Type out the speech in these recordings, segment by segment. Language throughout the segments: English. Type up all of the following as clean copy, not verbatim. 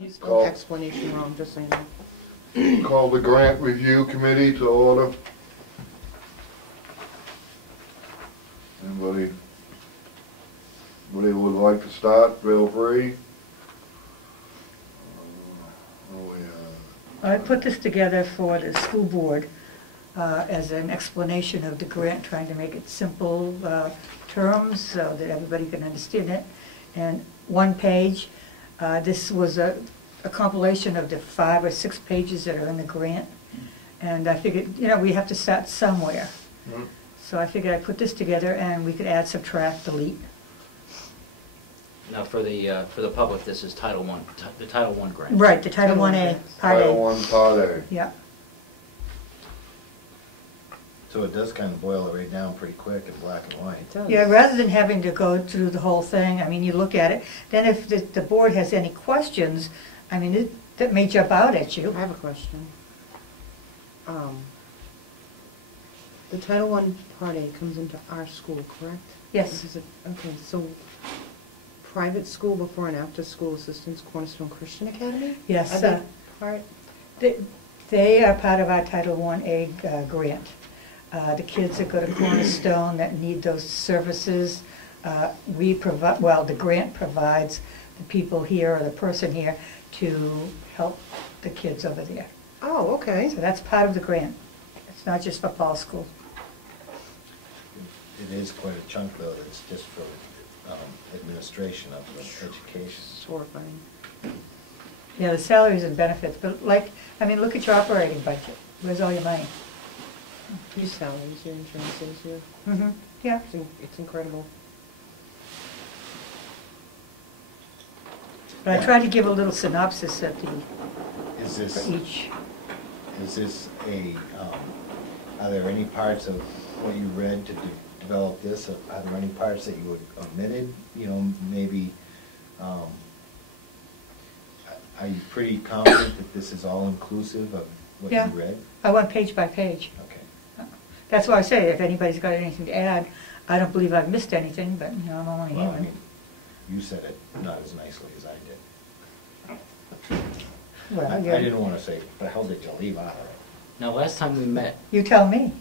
You spelled explanation wrong, just so you know. Call the grant review committee to order. Anybody would like to start, feel free. I put this together for the school board as an explanation of the grant, trying to make it simple terms so that everybody can understand it. And one page, this was a compilation of the 5 or 6 pages that are in the grant. And I figured, you know, we have to start somewhere. Mm-hmm. So I figured I'd put this together and we could add, subtract, delete. Now, for the public, this is Title I, the Title I grant. Right, the Title I-A, Part A. Title I, Part A. Yeah. So it does kind of boil it right down pretty quick in black and white. It does. Yeah, rather than having to go through the whole thing, I mean, you look at it, then if the board has any questions, I mean, that may jump out at you. I have a question. The Title I Part A comes into our school, correct? Yes. Okay, so private school before and after school assistance, Cornerstone Christian Academy? Yes. Are they part? They are part of our Title I-A grant. The kids that go to Cornerstone that need those services, we provide, well, the grant provides the people here or the person here to help the kids over there. Oh, okay. So that's part of the grant. It's not just for Paul's school. It is quite a chunk, though, that's just for administration of the education. It's horrifying. Yeah, the salaries and benefits, but like, I mean, look at your operating budget. Where's all your money? Your salaries, your insurances, your... Mm-hmm. Yeah. It's incredible. But I tried to give a little synopsis at the, for each. Is this are there any parts of what you read to develop this? Are there any parts that you omitted? You know, maybe, are you pretty confident that this is all inclusive of what you read? I went page by page. Okay. That's why I say, if anybody's got anything to add, I don't believe I've missed anything, but, you know, I'm only human. I mean, you said it not as nicely as I did. Well, I didn't want to say, the hell did you leave out of it? Now, last time we met... You tell me.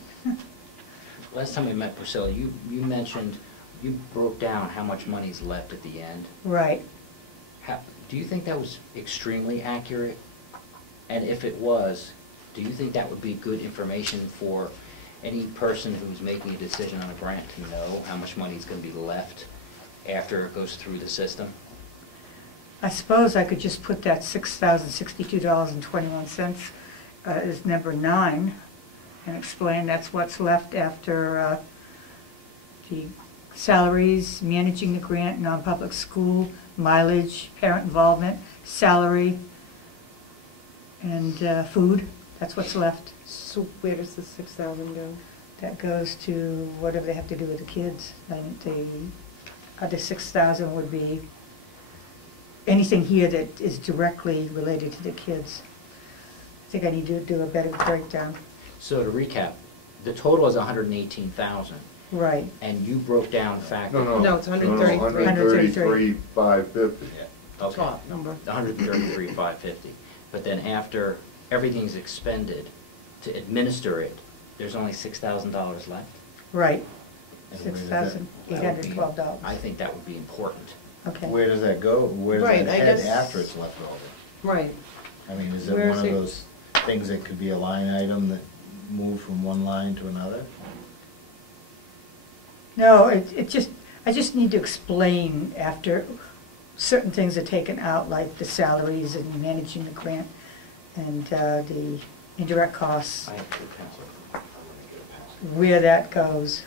Last time we met, Priscilla, you mentioned, you broke down how much money's left at the end. Right. Do you think that was extremely accurate? And if it was, do you think that would be good information for any person who's making a decision on a grant to know how much money is going to be left after it goes through the system? I suppose I could just put that $6,062.21 as number 9 and explain that's what's left after the salaries, managing the grant, non-public school, mileage, parent involvement, salary, and food. That's what's left. So where does the $6,000 go? That goes to whatever they have to do with the kids. And the other $6,000 would be anything here that is directly related to the kids. I think I need to do a better breakdown. So to recap, the total is $118,000. Right. And you broke down factors. No, it's 133. 133,550. Yeah. Okay. Top number. 133,550. But then after everything's expended to administer it, there's only $6,000 left. Right. And where does $6,812. I think that would be important. Okay. Where does that go? Where does Right, that I head guess- after it's left over? Right. I mean, is it Where one is of it- those things that could be a line item that moves from one line to another? No, I just need to explain after certain things are taken out, like the salaries and managing the grant and the indirect costs, I have to pencil. I'm gonna get a pencil. where that goes.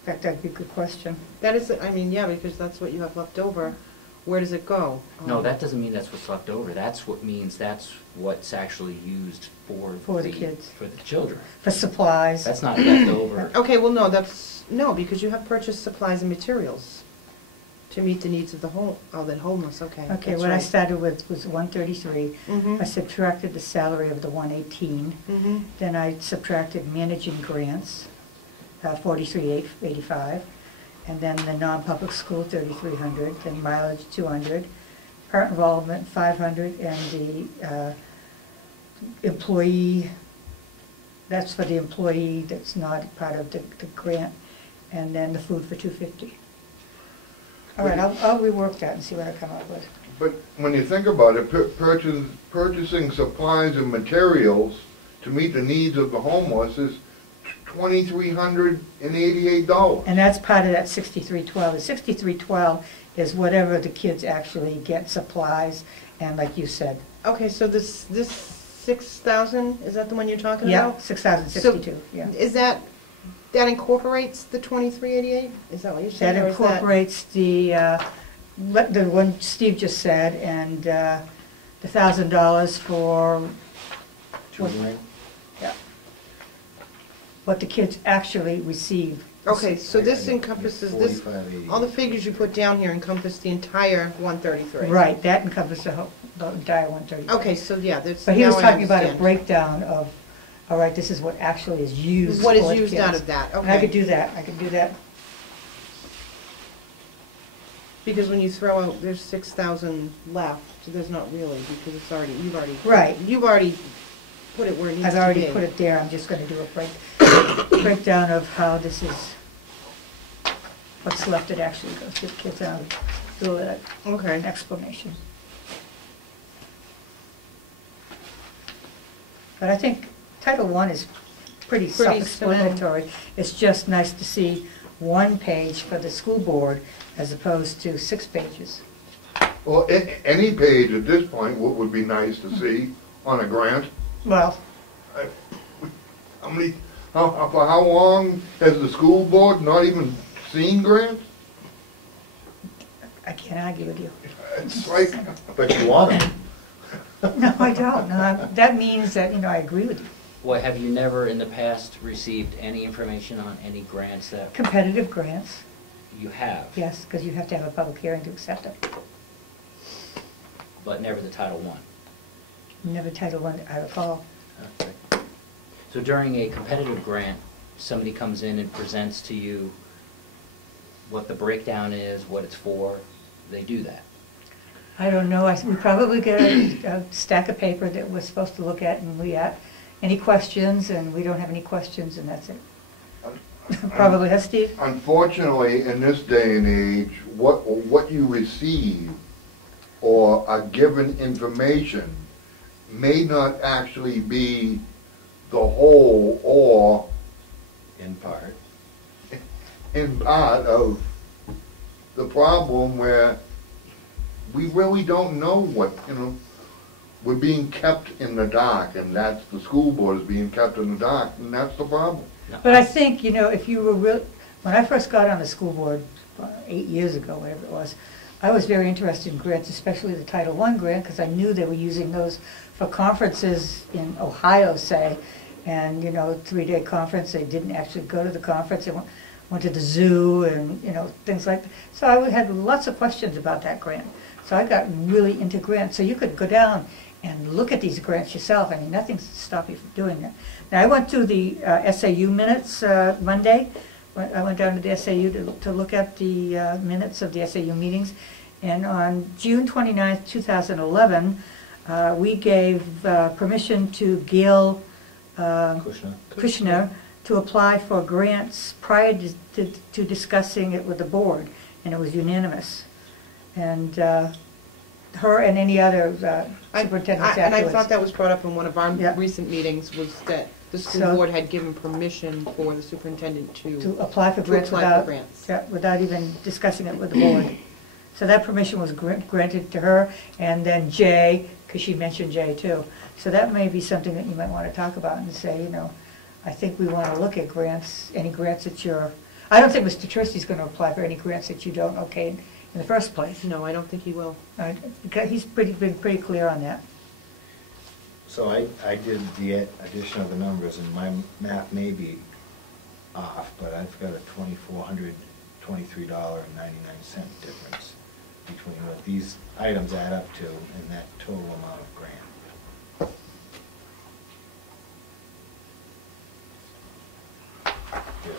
In fact, that'd be a good question. That is, I mean, yeah, because that's what you have left over. Where does it go? No, that doesn't mean that's what's left over. That's what means that's what's actually used for the kids. For the children. For supplies. That's not left over. Okay, well, no, because you have purchased supplies and materials to meet the needs of the homeless, okay. Okay, that's what I right. started with was 133. Mhm. I subtracted the salary of the 118. Mhm. Then I subtracted managing grants, 43,885. And then the non-public school, 3,300. Then mileage, 200. parent involvement, 500, and the employee, that's for the employee that's not part of the grant, and then the food for 250. All right, I'll rework that and see what I come up with. But when you think about it, purchasing supplies and materials to meet the needs of the homeless is $2,388. And that's part of that 6312. The 6312 is whatever the kids actually get, supplies, and like you said. Okay, so this 6,000, is that the one you're talking Yeah, about? 6,062, yeah. Is that incorporates the 2388? Is that what you're saying? That or is that- incorporates the one Steve just said, and the $1,000 for Tutoring? what the kids actually receive. Okay, so this I- I- encompasses, this, 45.80. all the figures you put down here encompass the entire 133? Right, that encompasses the entire 130. Okay, so yeah, that's. But he was now I talking about a understand. breakdown of, all right, this is what actually is used What for is the used kids. out of that, And I could okay. do that, I could do that. Because when you throw out, there's 6,000 left, so there's not really, because it's already, Right. you've already put it where it needs to I've be. already put it there, I'm just gonna do a breakdown of how this is, what's left that actually goes to the kids, and I'll do an Okay. explanation. But I think Title I is pretty Pretty self-explanatory. It's just nice to see one page for the school board as opposed to 6 pages. Well, any page at this point would be nice to see on a grant. Well, For how long has the school board not even seen grants? I can't argue with you. It's like, But you want them. No, I don't. No, that means that, I agree with you. Well, have you never in the past received any information on any grants that Competitive grants, you have? yes, because you have to have a public hearing to accept it. But never the Title I? Never Title I, I recall. Okay. So during a competitive grant, somebody comes in and presents to you what the breakdown is, what it's for, they do that? I don't know, we probably get a stack of paper that we're supposed to look at, and we have any questions, and we don't have any questions, and that's it. Probably, huh, Steve? unfortunately, in this day and age, what you receive or are given information may not actually be the whole or In part. in part of the problem, where we really don't know what, we're being kept in the dark, and that's, the school board is being kept in the dark, and that's the problem. No, But I think, if you were real, when I first got on the school board 8 years ago, whatever it was, I was very interested in grants, especially the Title I grant, because I knew they were using those for conferences in Ohio, say, and, 3-day conference, they didn't actually go to the conference, they went to the zoo and, things like that. So I had lots of questions about that grant. So I got really into grants. So you could go down and look at these grants yourself. I mean, nothing's to stop you from doing that. Now, I went through the SAU minutes Monday. I went down to the SAU to look at the minutes of the SAU meetings. And on June 29th, 2011, we gave permission to Gail Kushner to apply for grants prior to discussing it with the board, and it was unanimous. And her and any other superintendents And I afterwards. thought that was brought up in one of our Yeah. recent meetings, was that the school So- board had given permission for the superintendent To apply for to grants apply for without, grants. yeah, without even discussing it with the board. So that permission was granted to her, and then Jay, because she mentioned Jay too. So that may be something that you might want to talk about and say, I think we want to look at grants, any grants that I don't think Mr. Tristy's going to apply for any grants that you don't okay in the first place. No, I don't think he will. Because he's been pretty clear on that. So I did the addition of the numbers, and my math may be off, but I've got a $2,423.99 difference between what these items add up to and that total amount of grant.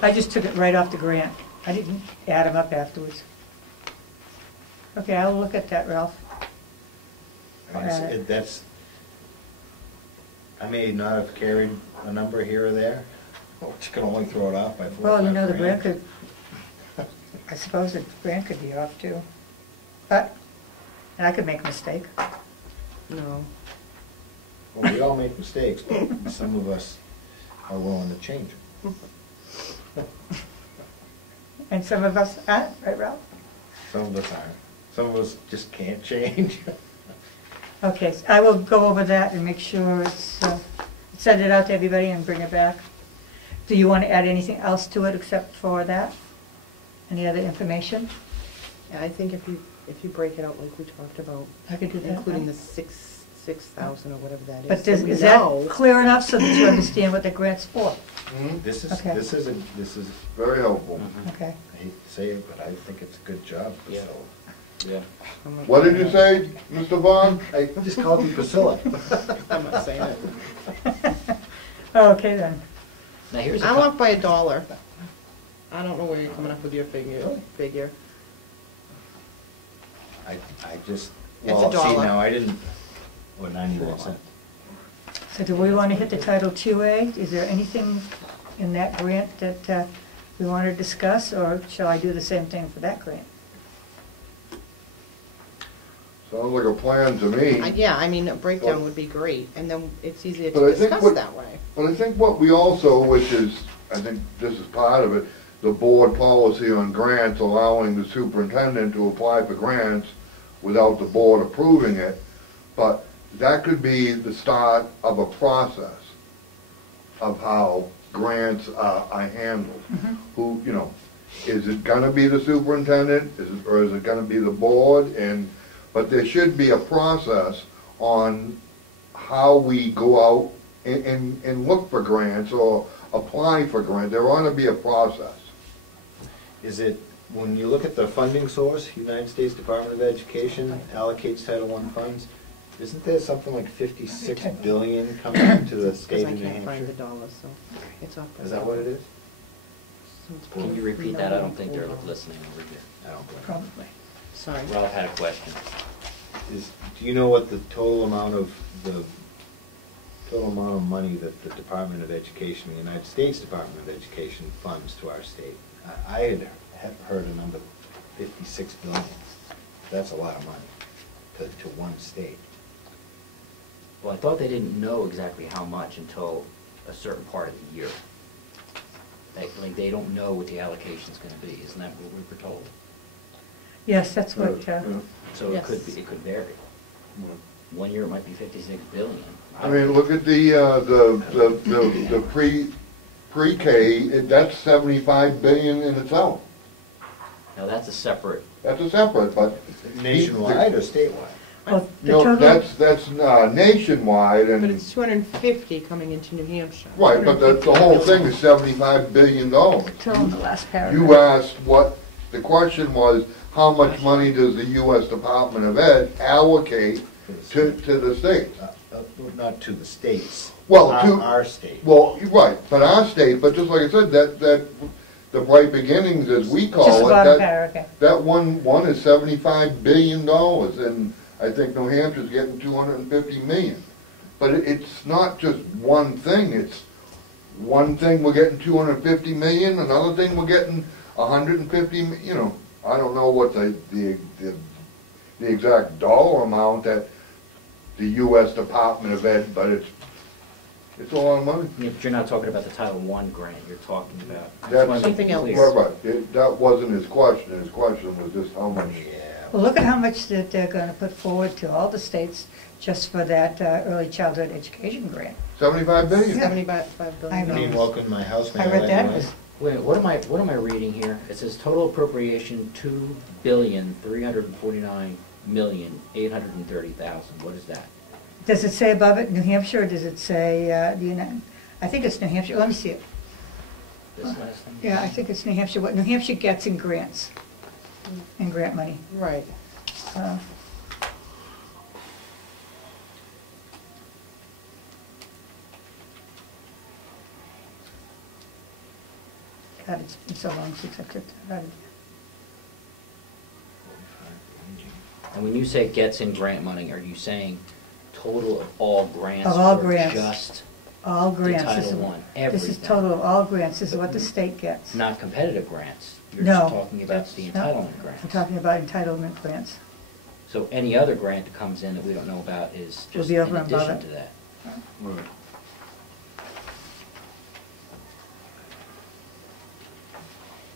I just took it right off the grant. I didn't add them up afterwards. Okay, I'll look at that, Ralph. I mean, I may not have carried a number here or there, which can only throw it off by 4 or 5 Well, you know, the grand. grant could, I suppose the grant could be off too. But, and I could make a mistake. No. Well, we all make mistakes, but some of us are willing to change them. And some of us aren't, right, Ralph? Some of us aren't. Some of us just can't change. Okay, so I will go over that and make sure it's, send it out to everybody and bring it back. Do you want to add anything else to it except for that? Any other information? Yeah, I think if you break it out like we talked about, I could do that. including the 6,000 or whatever that is. But so we is that know. clear enough so that you understand what the grant's for? This is, Okay. this is, Very helpful. Okay. I hate to say it, but I think it's a good job, Yeah. Priscilla. Yeah. I'm not- What did you say, Mr. Vaughn? I just called you Priscilla. I'm not saying it. Okay, then. Now, here's a I'm co- off by $1. I don't know where you're coming up with your figure. I just, It's well, see, $1. now, I didn't, or 91 cents. So do we want to hit the Title II-A? Is there anything in that grant that we want to discuss, or shall I do the same thing for that grant? Sounds like a plan to me. Yeah, I mean, a breakdown would be great, and then it's easier But to I think discuss what- that way. But I think what we also, which is, I think this is part of it, the board policy on grants allowing the superintendent to apply for grants without the board approving it, but that could be the start of a process of how grants are handled. Who, you know, is it gonna be the superintendent, or is it gonna be the board? But there should be a process on how we go out and look for grants or apply for grants. There ought to be a process. Is it, when you look at the funding source, United States Department of Education allocates Title I funds, isn't there something like 56 billion coming into the Because state I of New can't find the Hampshire? dollars, so it's off. by Is that what it is? So it's Can you repeat that? I don't think they're $3.94. listening over here. I don't believe Probably. Sorry. Ralph had a question. it. Do you know what the total amount of money that the Department of Education, the United States Department of Education funds to our state? I had heard a number, 56 billion. That's a lot of money to one state. Well, I thought they didn't know exactly how much until a certain part of the year. Like, they don't know what the allocation's gonna be, isn't that what we were told? Yes, that's what, So it could Yes. be, it could vary. 1 year it might be 56 billion. I mean, look at the pre-K, that's 75 billion in itself. Now, that's a separate, That's a separate, but. Nationwide or statewide? well, the No, total, that's nationwide But and, it's 250 coming into New Hampshire. right, but the whole thing is $75 billion. total in the last paragraph. You asked what, the question was, how much money does the U.S. Department of Ed allocate to the states? Not to the states. Well, Our state. Well, you're right, but our state, but just like I said, that, the Bright Beginnings, as we Just call about it, a paragraph. that one is $75 billion, and I think New Hampshire's getting 250 million. But it's not just one thing, it's one thing we're getting 250 million, another thing we're getting 150, you know, I don't know what the exact dollar amount that the U.S. Department of Ed, but it's a lot of money. but you're not talking about the Title I grant, you're talking about. I just That's wanna make something it else. clear. Right, that wasn't his question, his question was just how much. Well, look at how much that they're going to put forward to all the states just for that early childhood education grant. 75 billion? $75 I billion. know. Meanwhile, can my house I read that, it anyway? was Wait, what am I reading here? It says total appropriation 2,349,830,000. What is that? Does it say above it New Hampshire, or does it say the United? I think it's New Hampshire. Let me see it. This last thing? Yeah, I think it's New Hampshire. What New Hampshire gets in grants, in grant money. Right. Uh, God, it's been so long since I took that out of there. And when you say gets in grant money, are you saying total of all grants? Of all or grants. just All grants. Title This is- I, This is everything. total of all grants, this is what the state gets. not competitive grants? You're No. just talking about the No, entitlement grants. I'm talking about entitlement grants. So any other grant that comes in that we don't know about is Will just be in over and above addition it. to that? Right.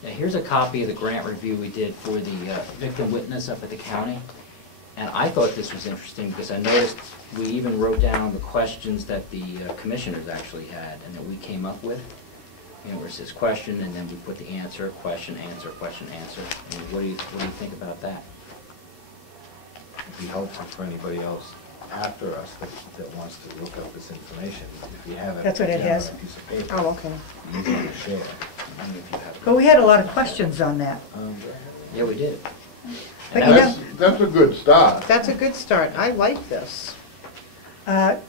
Now, here's a copy of the grant review we did for the victim witness up at the county. And I thought this was interesting because I noticed we even wrote down the questions that the commissioners actually had and that we came up with. You know, where it says question and then we put the answer, question, answer, question, answer. And what do you think about that? It'd be helpful for anybody else after us that wants to look up this information. If you have it. That's what it down on has. a piece of paper, Oh, okay. easy to share. But we had a lot of questions on that. Yeah, we did. But And you that was- know- That's a good start. That's a good start. I like this. My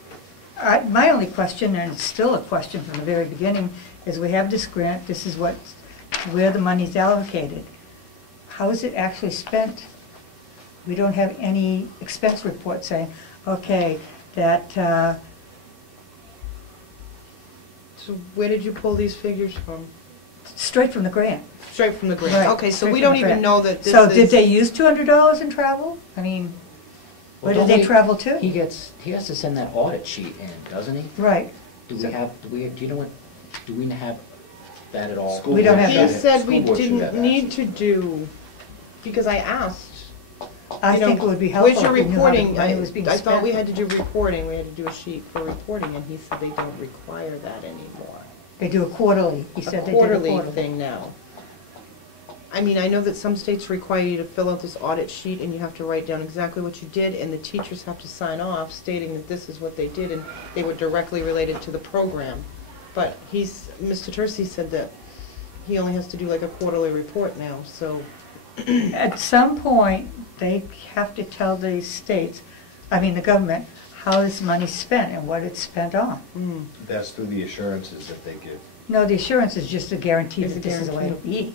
only question, and it's still a question from the very beginning, is we have this grant, this is where the money's allocated. How is it actually spent? We don't have any expense report saying, okay, that, So where did you pull these figures from? straight from the grant. Straight from the grant? Right, Okay, so straight we from don't the even grant. know that this is... So did they use $200 in travel? I mean, where Well, did they don't travel to? He has to send that audit sheet in, doesn't he? Right. Do we have that at all? School We don't board have He that. should- said we school board should have didn't need access. to do, because I asked, I you know, think it would be helpful where's your if we knew how the reporting? money was being I spent. thought we had to do reporting, we had to do a sheet for reporting, and he said they don't require that anymore. They do a quarterly. He said they did a Quarterly thing now. I mean, I know that some states require you to fill out this audit sheet and you have to write down exactly what you did, and the teachers have to sign off stating that this is what they did and they were directly related to the program. But Mr. Tercey said that he only has to do like a quarterly report now, so. At some point, they have to tell the states, the government, how this money's spent and what it's spent on. That's through the assurances that they give. No, the assurance is just a guarantee It's that a this is the way it'll guarantee. be.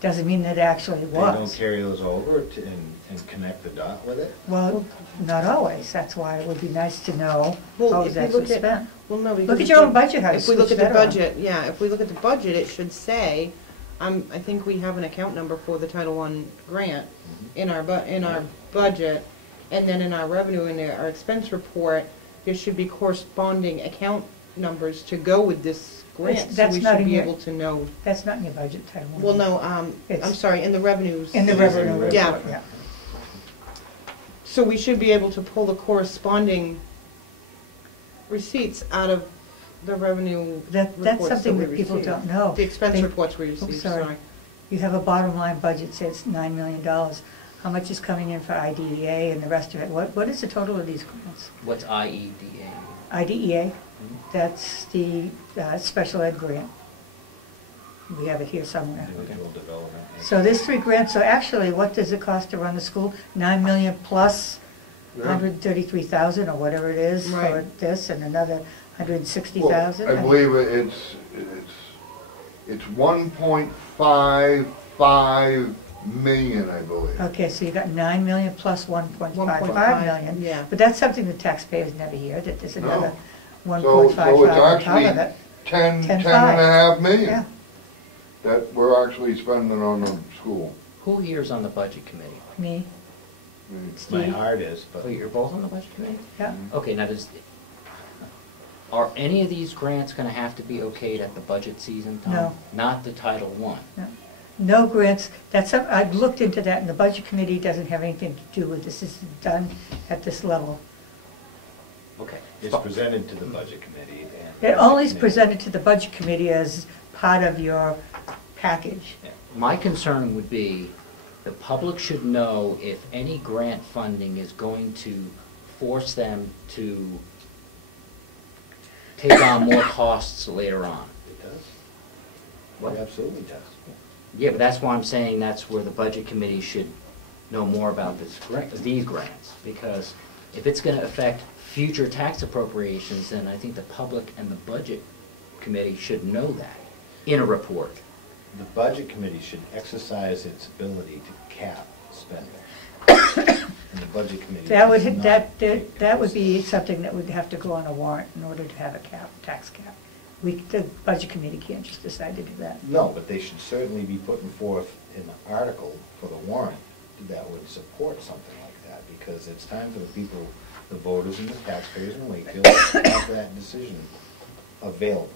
Doesn't mean that it actually They don't was. carry those over and connect the dot with it? Well, not always. That's why it would be nice to know Well, how if it's we actually look at- spent. Well, no, because. Look at if your we- own budget, how you If we look switch at the that on. budget, yeah, if we look at the budget, it should say, I think we have an account number for the Title I grant in our budget, and then in our revenue, in our expense report, there should be corresponding account numbers to go with this grant, so That's we not should in be your- able to know. That's not in your budget, Title I. Well, no, I'm It's- sorry, in the revenues. In the It is in revenue the report, Yeah. yeah. So we should be able to pull the corresponding receipts out of the revenue That's reports something we that people receive. don't know. The expense They- reports we Oops, receive, sorry. sorry. You have a bottom line budget, say it's $9 million. How much is coming in for IDEA and the rest of it? What is the total of these grants? What's IEDA? IDEA, that's the special ed grant. We have it here somewhere. Individual development. So there's 3 grants, so actually, what does it cost to run the school? 9 million plus Yeah. 133,000 or whatever it is for Right. this, and another 160,000? Well, I believe it's 1.55 million, I believe. Okay, so you got 9 million plus 1.55 1.5, million. yeah. But that's something the taxpayers never hear, that there's No. another So 1.55 it's on top actually of it. 10 10.5. and a half Yeah. million that we're actually spending on the school. Who here is on the budget committee? Me, My Steve, heart is, Oh, but you're both on the budget committee? yeah. Okay, now are any of these grants gonna have to be okayed at the budget season, Tom? No. Not the Title I? No. No grants, I've looked into that, and the budget committee doesn't have anything to do with this. This is done at this level. Okay. it's presented to the budget committee. And It only is committee. presented to the budget committee as part of your package. My concern would be, the public should know if any grant funding is going to force them to take on more costs later on. It does. What? It absolutely does. Yeah, but that's why I'm saying that's where the budget committee should know more about these grants. Because if it's gonna affect future tax appropriations, then I think the public and the budget committee should know that in a report. The budget committee should exercise its ability to cap spending. And budget committee. That does would, not that take would be this. something that would have to go on a warrant in order to have a cap, tax cap. The budget committee can't just decide to do that. No, but they should certainly be putting forth an article for the warrant that would support something like that, because it's time for the people, the voters and the taxpayers in Wakefield to have that decision available.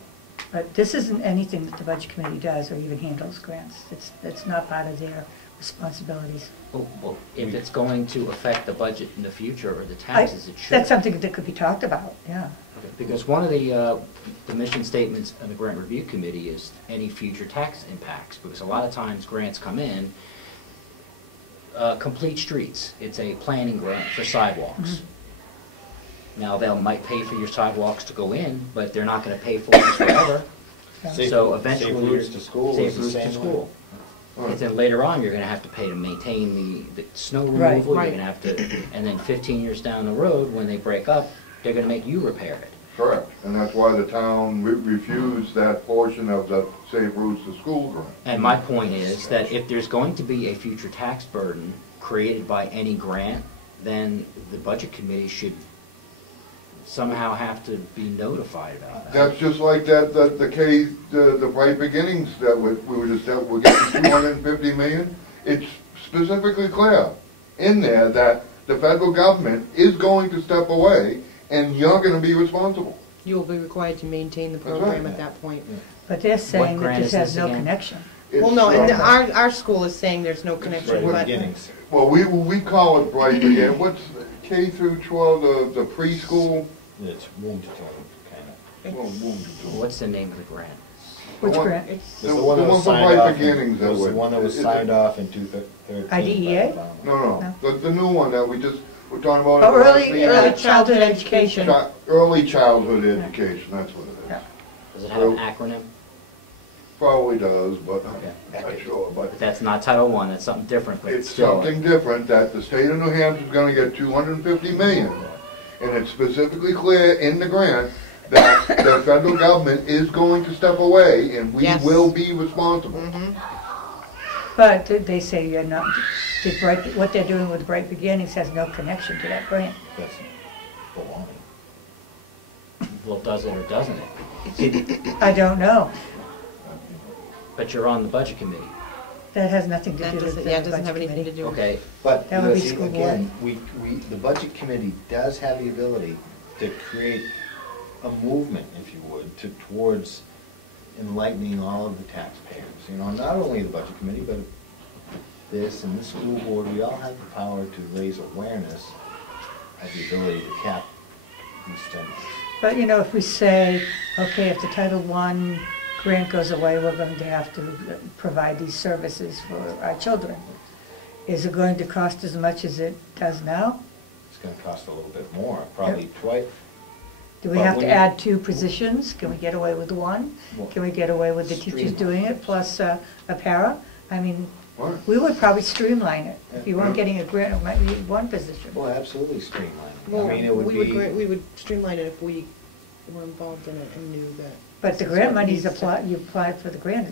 But this isn't anything that the budget committee does or even handles grants. It's not part of their responsibilities. Well, if it's going to affect the budget in the future or the taxes, it should. That's something that could be talked about, yeah. Okay, because one of the mission statements of the Grant Review Committee is any future tax impacts, because a lot of times grants come in, complete streets, it's a planning grant for sidewalks. Now, they might pay for your sidewalks to go in, but they're not gonna pay for it forever. Safe- So eventually. Safe routes to school Safe is the routes to same school. way. And then later on, you're gonna have to pay to maintain the snow Right. removal, you're Right. gonna have to, and then 15 years down the road, when they break up, they're gonna make you repair it. Correct, and that's why the town refused that portion of the Safe Routes to School grant. And my point is that if there's going to be a future tax burden created by any grant, then the budget committee should somehow have to be notified about that. That's just like the Bright Beginnings that we're getting 250 million. It's specifically clear in there that the federal government is going to step away and you're gonna be responsible. You will be required to maintain the That's right. program at that point. But they're saying that grant this is has this no again? connection. Well, no, and It's, our school is saying there's no connection, Right, but, beginnings. well, we call it Bright Begin, what's K through 12, the preschool? It's wounded kind Well, What's the name of the grant? Which The one- grant? it's, The of. one that for was signed Bright off in- Beginnings that was the would- one that was it- signed off in 2013. by IDEA? Obama. No, the new one that we're talking about. Oh, in the last early meeting. childhood education. Early childhood education, that's what it Yeah. is. Does it have an acronym? Probably does, but Okay. I'm not sure, but But that's not Title I, that's something different, but it's still. something different, that the state of New Hampshire is gonna get 250 million. And it's specifically clear in the grant that the federal government is going to step away and we Yes. will be responsible. But they say you're not, what they're doing with Bright Beginnings has no connection to that grant. That's baloney. Well, does it or doesn't it? I don't know. But you're on the budget committee. That has nothing to that do with doesn't, the yeah, it doesn't have budget anything to committee. do with. Okay, But, That would be see, school again, the budget committee does have the ability to create a movement, if you would, towards enlightening all of the taxpayers. You know, not only the budget committee, but this and the school board, we all have the power to raise awareness of the ability to cap these spendings. But, you know, if we say, okay, if the Title I grant goes away, we're going to have to provide these services for our children. Is it going to cost as much as it does now? It's gonna cost a little bit more, probably twice. Do we But have to when you- add 2 positions? Can we get away with 1? Well, Can we get away with the teachers doing it plus a para? I mean, What? we would probably streamline it. If you weren't getting a grant, it might be 1 position. Well, absolutely streamline. Well, I mean, it would be. we would streamline it if we were involved in it and knew that. But the this is grant what money's needs to- applied, you applied for the grant,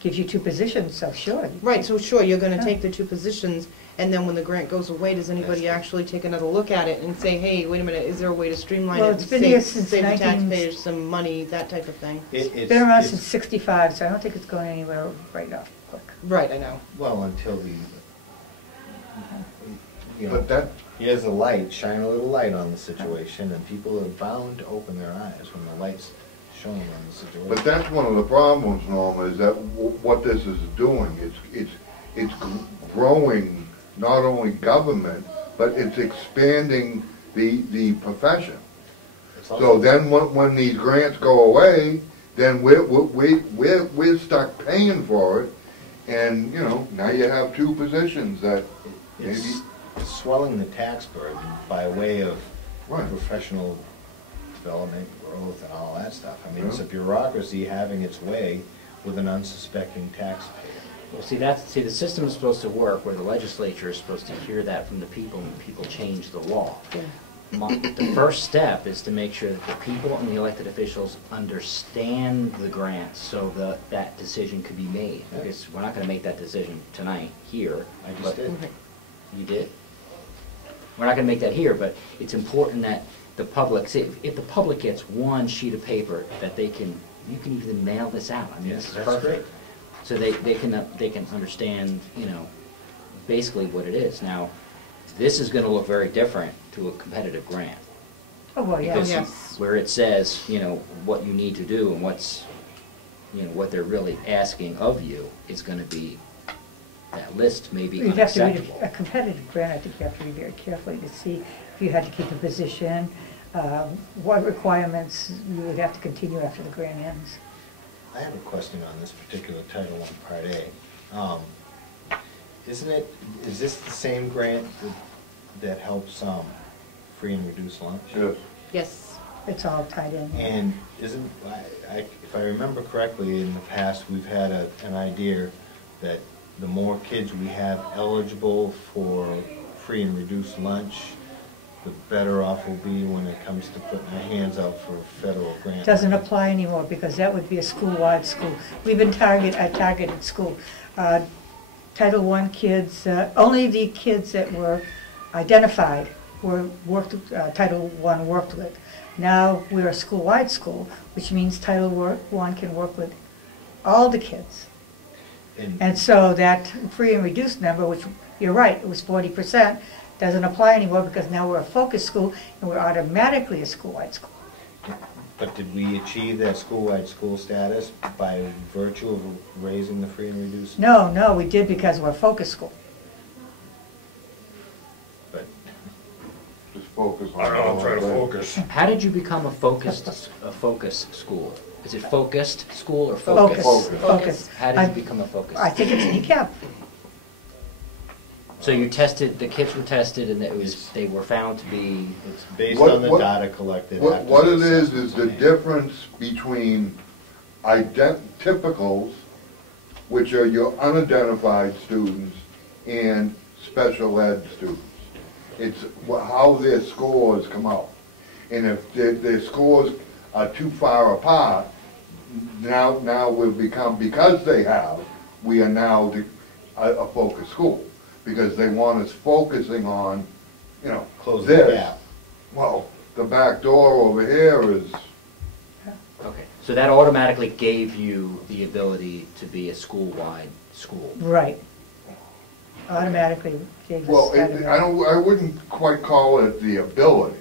gives you 2 positions, so sure. Right, so sure, you're gonna Yeah. take the 2 positions, and then when the grant goes away, does anybody actually take another look at it and say, hey, wait a minute, is there a way to streamline it? Well, and it's been here since Save the 19 taxpayers some money, that type of thing. It's been around since 65, so I don't think it's going anywhere right off quick. Right, I know. Well, until the, you know, But that, here's a light, shine a little light on the situation, and people are bound to open their eyes when the light's shone on the situation. but that's one of the problems, Norma, is that what this is doing, it's growing not only government, but it's expanding the profession. It's So also- then when these grants go away, then we're stuck paying for it, and, you know, now you have 2 positions that maybe, It's swelling the tax burden by way of Right. professional development, growth, and all that stuff. I mean, it's a Yeah. bureaucracy having its way with an unsuspecting taxpayer. well, the system is supposed to work where the legislature is supposed to hear that from the people and the people change the law. Yeah. The first step is to make sure that the people and the elected officials understand the grants so that that decision could be made. Yeah. Because we're not gonna make that decision tonight, here. I just but- did. Okay. You did? we're not gonna make that here, but it's important that the public, see, if the public gets one sheet of paper that they can, you can even mail this out. I mean, Yes, this is that's perfect. great. So they can understand, you know, basically what it is. Now, this is gonna look very different to a competitive grant. Oh, well, yeah. Because Yes. where it says, you know, what you need to do and what's, you know, what they're really asking of you is gonna be, that list may be You'd have to read unacceptable. a competitive grant, I think you have to read very carefully to see if you had to keep a position, what requirements you would have to continue after the grant ends. I have a question on this particular Title I Part A. Is this the same grant that helps free and reduced lunch? Yes. Yes. It's all tied in. And isn't, if I remember correctly, in the past, we've had an idea that the more kids we have eligible for free and reduced lunch, the better off we'll be when it comes to putting our hands out for federal grant. Doesn't apply anymore because that would be a school-wide school. We've been targeted school. Title I kids, only the kids that were identified were Title I worked with. Now we're a school-wide school, which means Title I can work with all the kids. And so that free and reduced number, which you're right, it was 40%, doesn't apply anymore because now we're a focus school and we're automatically a school-wide school. But did we achieve that school-wide school status by virtue of raising the free and reduced? No, we did because we're a focus school. But Just focus on. I don't know, I'm trying to focus. How did you become a focus school? Is it focused school or focus? Focus. How did you become a focus? I think it's kneecap. So you tested, the kids were tested and they were found to be, it's based What- on the what- data collected. What after what the it is assessment the was made. difference between typicals, which are your unidentified students, and special ed students. It's how their scores come out. And if their scores are too far apart, now we've become, because we are now a focus school. Because they want us focusing on, you know, Close the this. gap. Well, the back door over here is, okay. So that automatically gave you the ability to be a school-wide school. Right. Automatically gave us well, that I wouldn't quite call it the ability.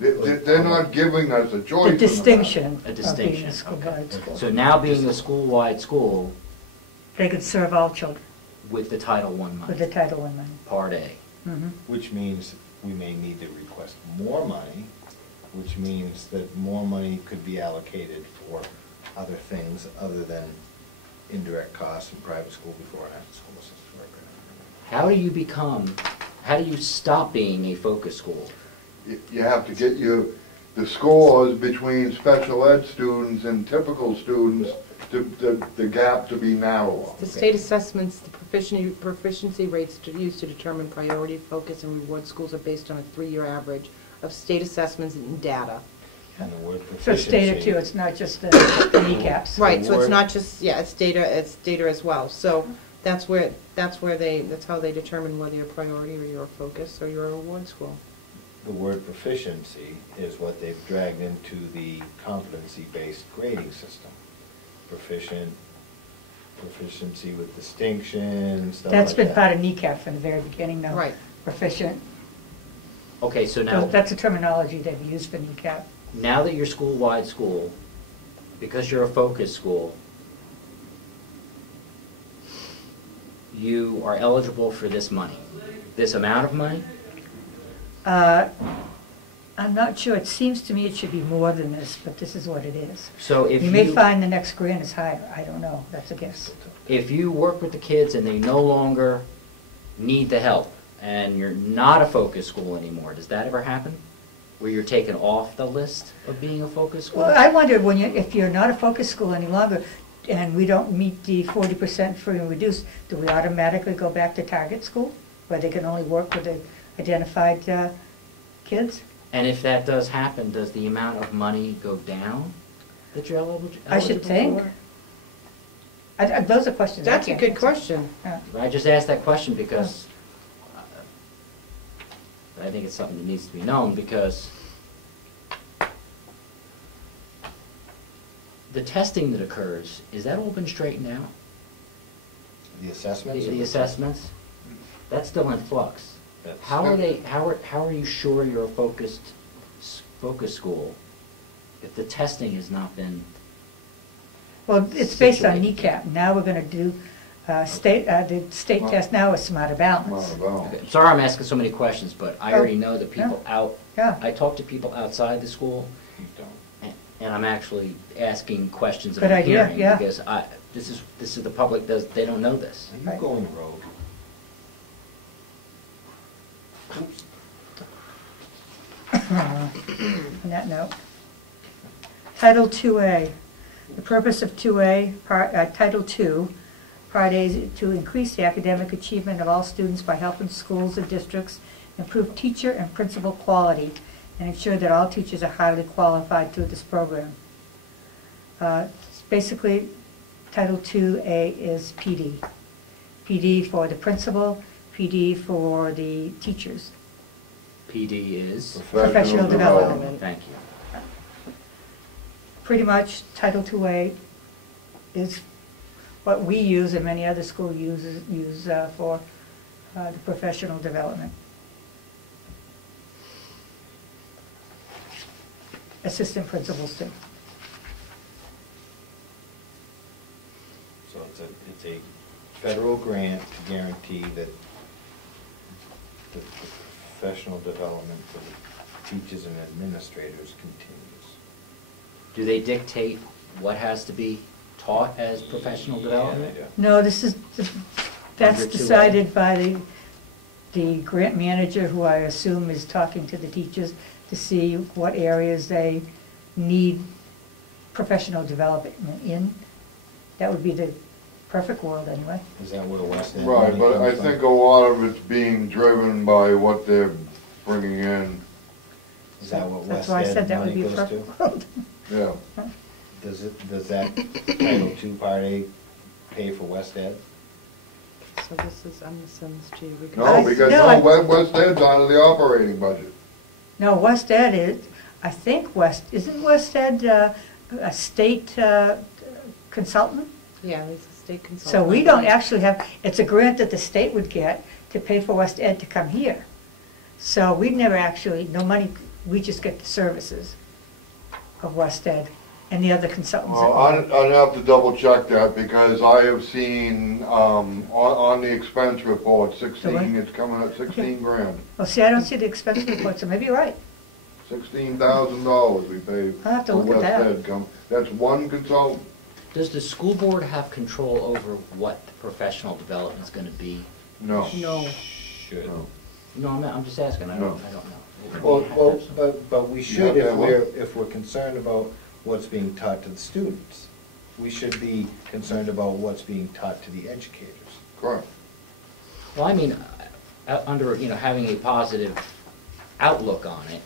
They're not giving us a choice. the in the matter. distinction A of being distinction, a school-wide school. So now being a school-wide school They could serve all children with the Title I with the money, Title I money. Part A. Mhm. Which means we may need to request more money, which means that more money could be allocated for other things other than indirect costs in private school before and after school assistance worker. How do you stop being a focus school? You have to get the scores between special ed students and typical students, the gap to be narrower. The state assessments, the proficiency rates used to determine priority, focus, and reward schools are based on a 3-year average of state assessments and data. And the word So it's data proficiency. too, it's not just the kneecaps. Right, so it's word- not just, yeah, it's data as well. So that's how they determine whether you're a priority or you're a focus or you're a reward school. The word proficiency is what they've dragged into the competency-based grading system. Proficiency with distinction, stuff like that. That's been part of kneecap from the very beginning though. Right. Proficient. Okay, so now, That's a terminology they've used for kneecap. now that you're school-wide school, because you're a focus school, you are eligible for this money, this amount of money? I'm not sure, it seems to me it should be more than this, but this is what it is. So if You may find the next grant is higher, I don't know, that's a guess. if you work with the kids and they no longer need the help, and you're not a focus school anymore, does that ever happen? Where you're taken off the list of being a focus school? Well, I wonder, if you're not a focus school any longer, and we don't meet the 40% free and reduced, do we automatically go back to target school, where they can only work with the identified kids? And if that does happen, does the amount of money go down that you're eligible for? I should think. Those are questions I That's a can't good answer. question. Yeah. I just asked that question because I think it's something that needs to be known, because the testing that occurs, is that all been straightened out? The assessments? The assessments? That's still in flux. That's- How are you sure you're a focus school if the testing has not been? Well, it's based on Situated. kneecap. Now we're gonna do, the state test now is smarter balance. Okay, sorry I'm asking so many questions, but I already know that people Yeah. I talk to people outside the school, You don't. and I'm actually asking questions that Good I'm idea, hearing, yeah. because this is the public, they don't know this. Are you Right. going rogue? Oops. On that note. Title 2A. The purpose of 2A, Title 2, Part A, is to increase the academic achievement of all students by helping schools and districts improve teacher and principal quality and ensure that all teachers are highly qualified through this program. Basically, Title 2A is PD. PD for the principal, PD for the teachers. PD is, Professional development. thank you. Pretty much, Title 2A is what we use and many other schools use for the professional development. Assistant principals too. So it's a federal grant to guarantee that the professional development for the teachers and administrators continues. Do they dictate what has to be taught as professional development? Yeah, No, that's Under 2A. decided by the grant manager, who I assume is talking to the teachers to see what areas they need professional development in. That would be the perfect world anyway. Is that where West End? Right, money but I comes from? think a lot of it's being driven by what they're bringing in, Is that what That's West why I said End that would money be a goes perfect to? world. yeah. Does that Title II Part A pay for West Ed? So this is, I'm gonna send this to you. No, because No, West Ed's out of the operating budget. No, West Ed is, I think isn't West Ed a state consultant? Yeah, he's a state consultant. So we don't actually have, it's a grant that the state would get to pay for West Ed to come here. So we never actually, no money, we just get the services of West Ed and the other consultants. that Well, work. I'd have to double check that because I have seen, on the expense report, The what? 16, it's coming at 16 grand. Well, see, I don't see the expense report, so maybe you're right. $16,000 we paid I'll have to for look at West that. Ed. That's one consultant. Does the school board have control over what the professional development is gonna be? No. No. Should. No. No, I'm just asking, I don't know. Well, but we should, Yeah, well- if we're concerned about what's being taught to the students. We should be concerned about what's being taught to the educators. Correct. Well, I mean, under, having a positive outlook on it,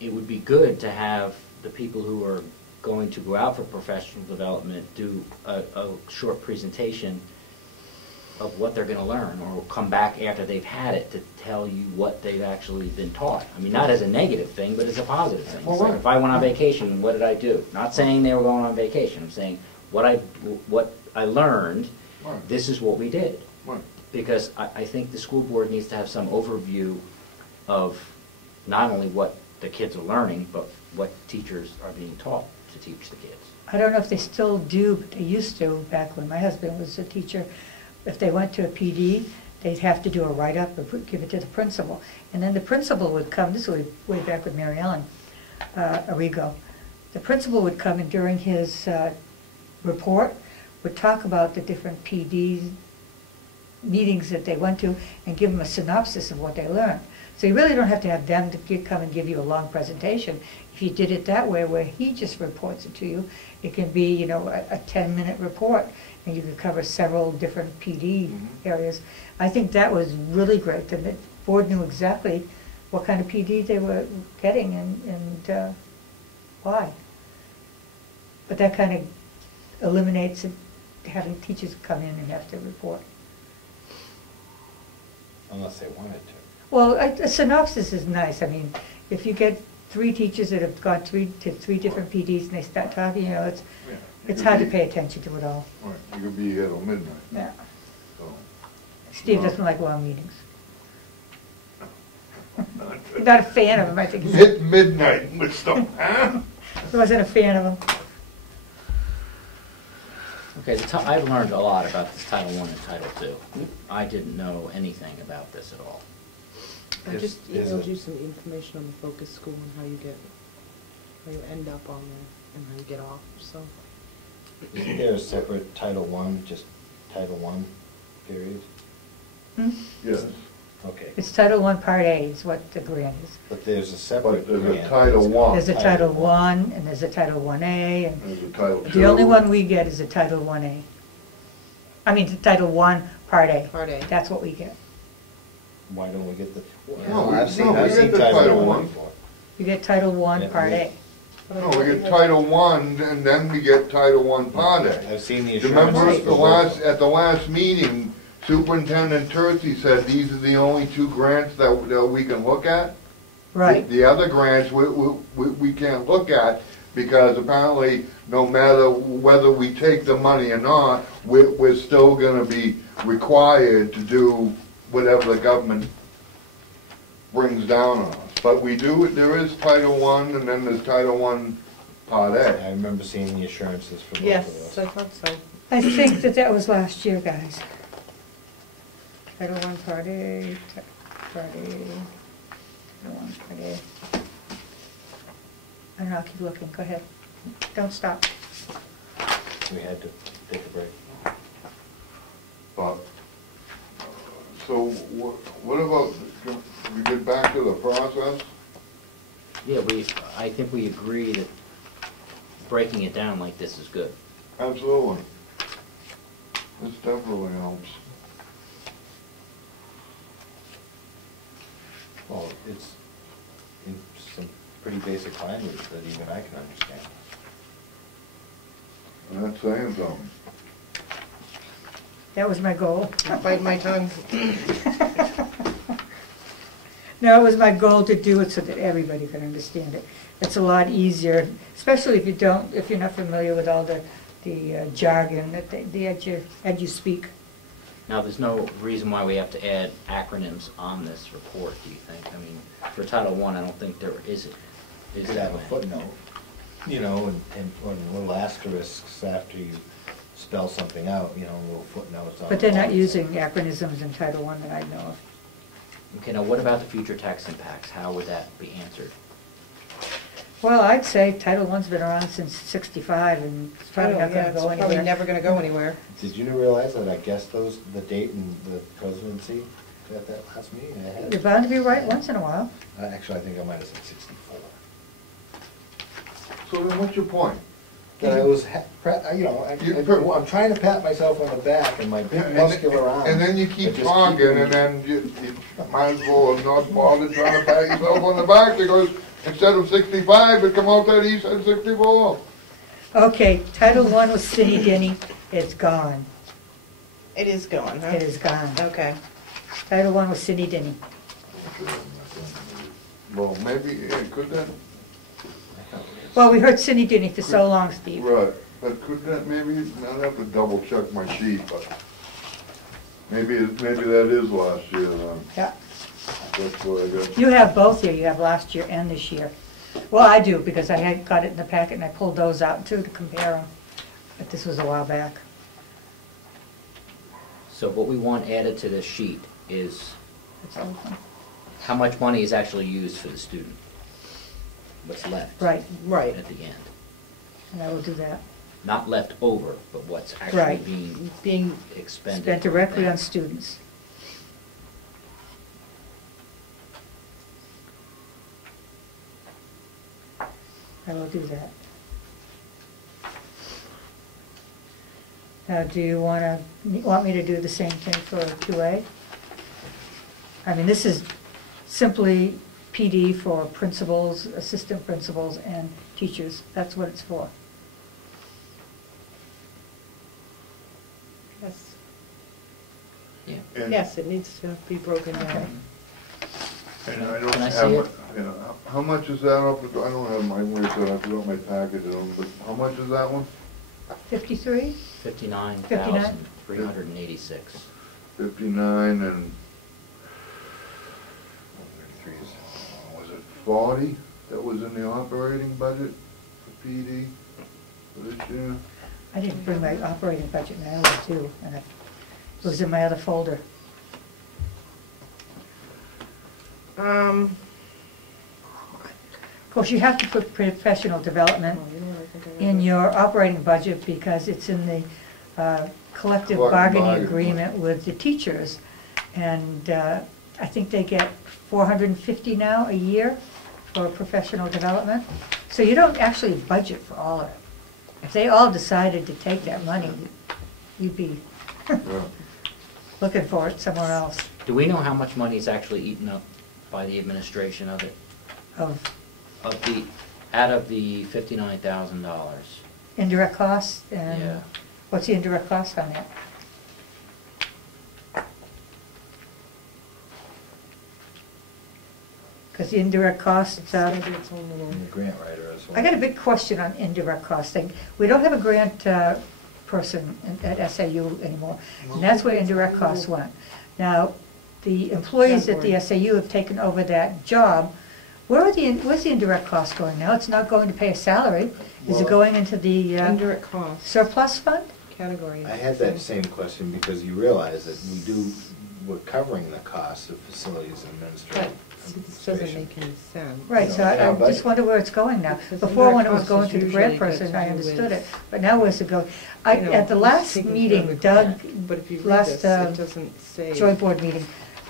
it would be good to have the people who are going to go out for professional development do a short presentation of what they're gonna learn, or come back after they've had it to tell you what they've actually been taught. I mean, not as a negative thing, but as a positive thing. Well, So right. if I went on vacation, what did I do? Not saying they were going on vacation, I'm saying, what I learned, Right. this is what we did. Right. Because I think the school board needs to have some overview of not only what the kids are learning, but what teachers are being taught to teach the kids. I don't know if they still do, but they used to, back when my husband was a teacher. If they went to a PD, they'd have to do a write-up and give it to the principal. And then the principal would come, this was way back with Mary Ellen Arrigo. The principal would come and during his report would talk about the different PD meetings that they went to and give them a synopsis of what they learned. So you really don't have to have them to come and give you a long presentation. If you did it that way, where he just reports it to you, it can be, a 10-minute report, and you could cover several different PD areas. I think that was really great, and the board knew exactly what kind of PD they were getting and why. But that kind of eliminates having teachers come in and have to report. Unless they wanted to. Well, a synopsis is nice. I mean, if you get 3 teachers that have gone to 3 different PDs and they start talking, you know, Yeah. it's hard to pay attention to it all. Right, you could be here till midnight, Yeah. so. Steve doesn't like long meetings. You're not a fan of him, I think. Midnight with stuff, huh? He wasn't a fan of him. Okay, I've learned a lot about this Title I and Title II. I didn't know anything about this at all. I just Is emailed it- you some information on the focus school and how you end up on there and how you get off, so. Isn't there a separate Title I, just Title I, period? Hmm? Yes, Okay, It's Title I Part A is what the grant is. but there's a separate but there's grant. a Title I, There's a Title I, and there's a Title I-A, and there's a Title II. the only one we get is a Title I-A. I mean, the Title I Part A. Part A. That's what we get. Why don't we get the? No, we- I've seen, no, we I've get seen the Title Title I I. before. You get Title I Yeah, Part A. No, we get Title I, and then we get Title I Part A. I've seen the Remember assurances at for both. at the last meeting, Superintendent Tursi said these are the only 2 grants that we can look at? Right. The other grants we can't look at because apparently no matter whether we take the money or not, we're still gonna be required to do whatever the government brings down on us. But there is Title I and then there's Title I Part I A. remember seeing the assurances for both of Yes, I us. thought so. I think that was last year, guys. Title I Part A, Part A, Title I Part A. I don't know, I'll keep looking, go ahead. Don't stop. We had to take a break. But, so what about, we get back to the process? Yeah, I think we agree that breaking it down like this is good. Absolutely. This definitely helps. Well, it's in some pretty basic language that even I can understand. And that's saying something. That was my goal. Bite my tongue. No, it was my goal to do it so that everybody can understand it. It's a lot easier, especially if you're not familiar with all the jargon that the edu speak. Now, there's no reason why we have to add acronyms on this report, do you think? I mean, for Title I don't think there is it. You could have a footnote, you know, and little asterisks after you spell something out, you know, little footnotes on. But they're not all. using acronyms in Title I that I know of. Okay, now what about the future tax impacts? How would that be answered? Well, I'd say Title I's been around since '65, and it's probably not Yeah, gonna it's go probably anywhere. never gonna go anywhere. Did you realize that I guessed the date and the presidency at that last meeting? I had You're it. bound to be right once in a while. Actually, I think I might have said 64. So then what's your point? That I was, you know, I'm trying to pat myself on the back and my big muscular arms. And then you I keep just talking, and then you might as well have not bothered trying to pat yourself on the back, because instead of 65, it come out that he said 64. Okay, Title I was City Denny, it's gone. It is gone, huh? It is gone. Okay. Title I was City Denny. Well, maybe, yeah, could that, Well, we heard Cindy Denny for so long, Steve. right, but could that, maybe, I'll have to double check my sheet, but maybe that is last year then. Yeah. That's what I got. You have both here, you have last year and this year. Well, I do, because I had got it in the packet and I pulled those out too to compare them. But this was a while back. So what we want added to this sheet is That's the whole thing. how much money is actually used for the student. What's left. Right, Right. At the end. and I will do that. Not left over, but what's actually Right. being expended. Spent directly on That. students. I will do that. Now, do you want me to do the same thing for 2A? I mean, this is simply PD for principals, assistant principals, and teachers. That's what it's for. Yes. Yeah. And- Yes, it needs to be broken Okay. down. And I don't Can I have, see it, it? you know, how much is that up, I don't have my, wait till I put my package on, but how much is that one? 53? 59,386. 59 and, was it 40 that was in the operating budget for PD for this year? I didn't bring my operating budget, and I always do, and it was in my other folder. Of course, you have to put professional development in your operating budget because it's in the collective bargaining agreement with the teachers. And I think they get $450 now a year for professional development. So you don't actually budget for all of it. If they all decided to take that money, you'd be looking for it somewhere else. Do we know how much money is actually eaten up by the administration of it? Out of the $59,000? Indirect costs, and Yeah. what's the indirect cost on that? Because the indirect costs, And the grant writer as well. I got a big question on indirect costing. We don't have a grant person at SAU anymore, and that's where indirect costs went. Now, the employees at the SAU have taken over that job. Where's the indirect cost going now? It's not going to pay a salary. Is it going into the Indirect costs. surplus fund? Category. I had that same question because you realize that we're covering the cost of facilities and But administration. this doesn't make any sense. Right, No, so in our I just budget. wonder where it's going now. Because Before, when it indirect was costs going is to the usually grant person, gets I to understood with, it. But now where's it going? You know, At the last taking care of meeting, the Doug, grant. But if you read last this, it doesn't say. joint board meeting,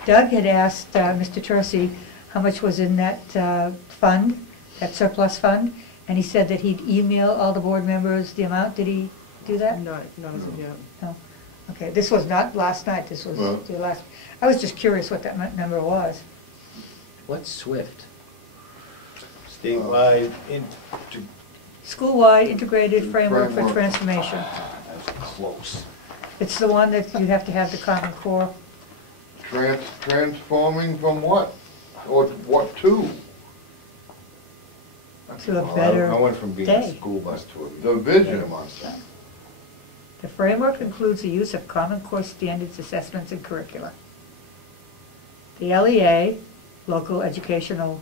Doug had asked Mr. Tercey how much was in that fund, that surplus fund, and he said that he'd email all the board members the amount. Did he do that? Not as of yet. No. Okay, this was not last night, this was No. the last, I was just curious what that number was. What's SWIFT? Statewide, School-wide integrated framework for Framework. transformation. that's close. It's the one that you have to have the Common Core. Transforming from what? Or what to? To a Well, better I went from being day. a school bus to a. The vision. The framework includes the use of Common Core standards, assessments, and curricula. The LEA, Local Educational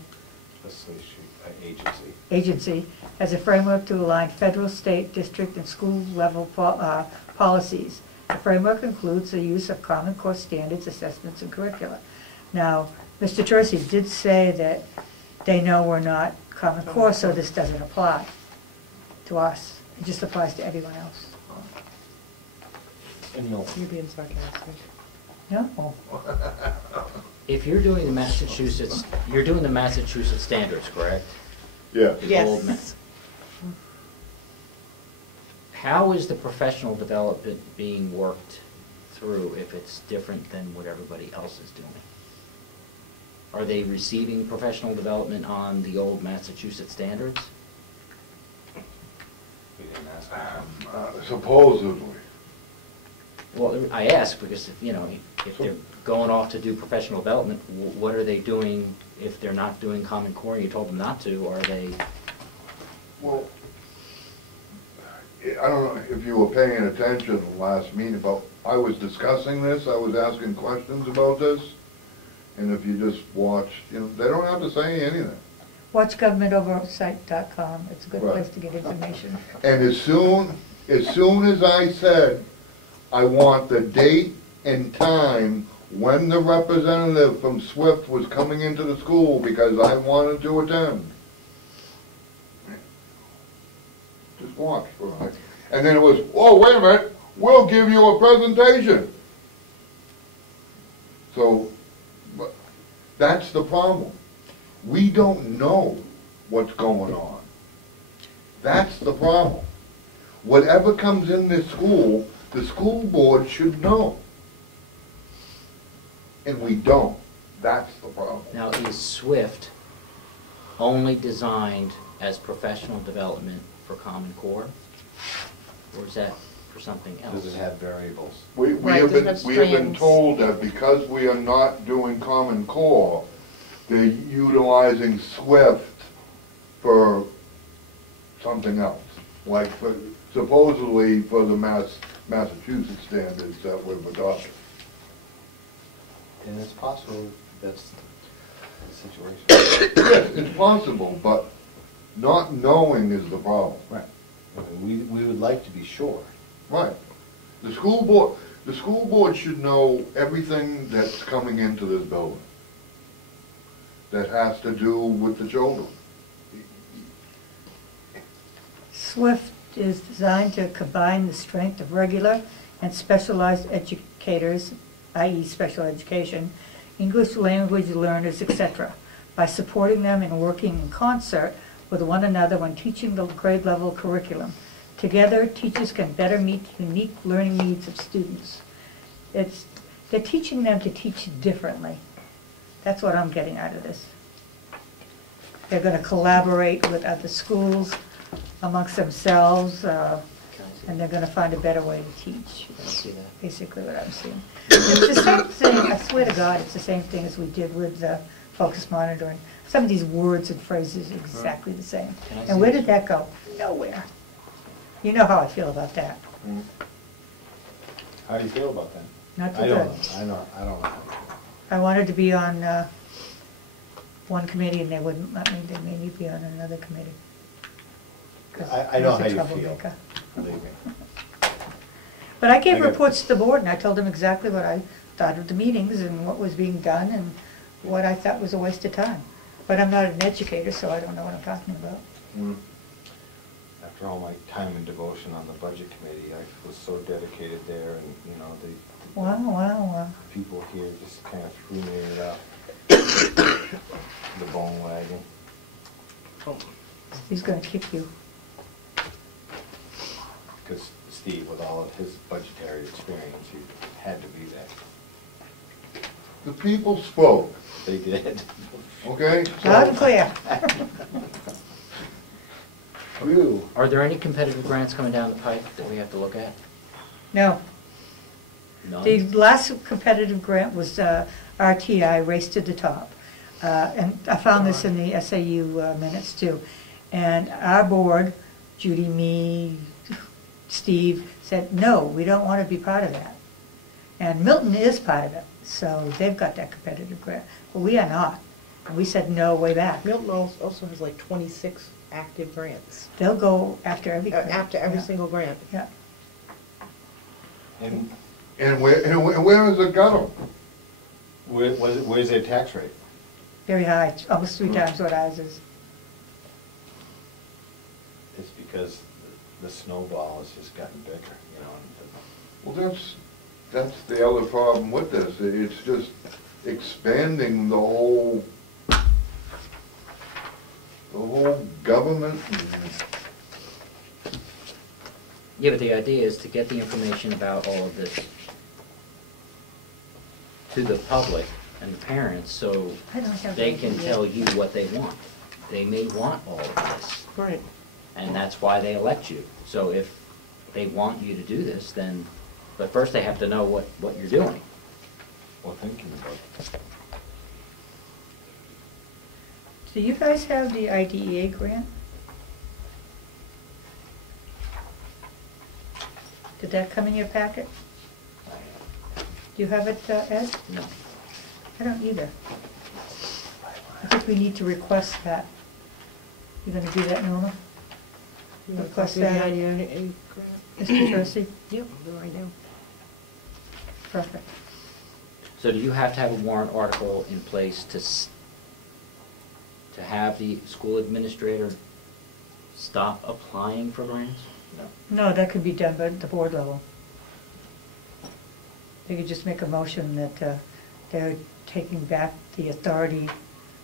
Agency, has a framework to align federal, state, district, and school level policies. The framework includes the use of Common Core standards, assessments, and curricula. Now, Mr. Tercey did say that they know we're not Common Core, so this doesn't apply to us. It just applies to everyone else. You're being sarcastic. No? If you're doing the Massachusetts standards, correct? Yeah. The old How is the professional development being worked through if it's different than what everybody else is doing? Are they receiving professional development on the old Massachusetts standards? We didn't ask them. Supposedly. Well, I ask because, if they're going off to do professional development, what are they doing if they're not doing Common Core and you told them not to? Are they? Well, I don't know if you were paying attention in the last meeting, but I was discussing this, I was asking questions about this, and if you just watched, they don't have to say anything. Watch GovernmentOversite.com. It's a good Right. place to get information. And as soon as I said, I want the date and time when the representative from SWIFT was coming into the school because I wanted to attend. Just watch for a minute. And then it was, oh, wait a minute, we'll give you a presentation. So, but that's the problem. We don't know what's going on. That's the problem. Whatever comes in this school, the school board should know. And we don't. That's the problem. Now, is SWIFT only designed as professional development for Common Core? Or is that for something else? Does it have variables? Right, We have does it have been strands? told that because we are not doing Common Core, they're utilizing SWIFT for something else, like supposedly for the Massachusetts standards that we've adopted. And it's possible that's the situation. Yes, it's possible, but not knowing is the problem. Right. I mean, we would like to be sure. Right. The school board should know everything that's coming into this building that has to do with the children. SWIFT is designed to combine the strength of regular and specialized educators, i.e. special education, English language learners, etc., by supporting them in working in concert with one another when teaching the grade level curriculum. Together, teachers can better meet unique learning needs of students. They're teaching them to teach differently. That's what I'm getting out of this. They're going to collaborate with other schools amongst themselves, Can I see and they're going to find a better way to teach. Can I see that? Basically what I'm seeing. It's the same thing, I swear to God, it's the same thing as we did with focus monitoring. Some of these words and phrases are exactly the same. Can I And see where this? did that go? Nowhere. You know how I feel about that. How do you feel about that? Not too I good. don't know. I don't know. I wanted to be on one committee and they wouldn't let me. They made me be on another committee. 'Cause I know was a how you feel. troublemaker. Believe me. But I gave I got- reports to the board, and I told them exactly what I thought of the meetings and what was being done and what I thought was a waste of time. But I'm not an educator, so I don't know what I'm talking about. After all my time and devotion on the budget committee, I was so dedicated there, and, you know, the Wow. people here just kind of threw me it up. The bone wagon. He's gonna kick you. Because Steve, with all of his budgetary experience, he had to be there. The people spoke, They did. okay? Loud and clear. Whew. Are there any competitive grants coming down the pipe that we have to look at? No, None? the last competitive grant was RTI, Race to the Top. And I found this in the SAU minutes too. And our board, Judy, me, Steve, said, no, we don't want to be part of that. And Milton is part of it, so they've got that competitive grant. But we are not. And we said no way back. Milton also has like 26 active grants, They'll go after every grant. after every Yeah. single grant. Yeah. And And where is it got them? where's their tax rate? Very high, almost 3 times what ours is. It's because the snowball has just gotten bigger, you know. Well, that's the other problem with this. It's just expanding the whole government. Yeah, but the idea is to get the information about all of this to the public and the parents, so I don't have they any can idea. tell you what they want. They may want all of this, Right. and that's why they elect you. So if they want you to do this, then, but first they have to know what you're doing. Well, thinking about it. Do you guys have the IDEA grant? Did that come in your packet? Do you have it, Ed? No. I don't either. I think we need to request that. You gonna do that, Norma? You want to Request copy the that. IDEA grant? Mr. Tracy? Yep, I'll do it right now. Perfect. So do you have to have a warrant article in place to have the school administrator stop applying for grants? No. No, that could be done by the board level. They could just make a motion that they're taking back the authority,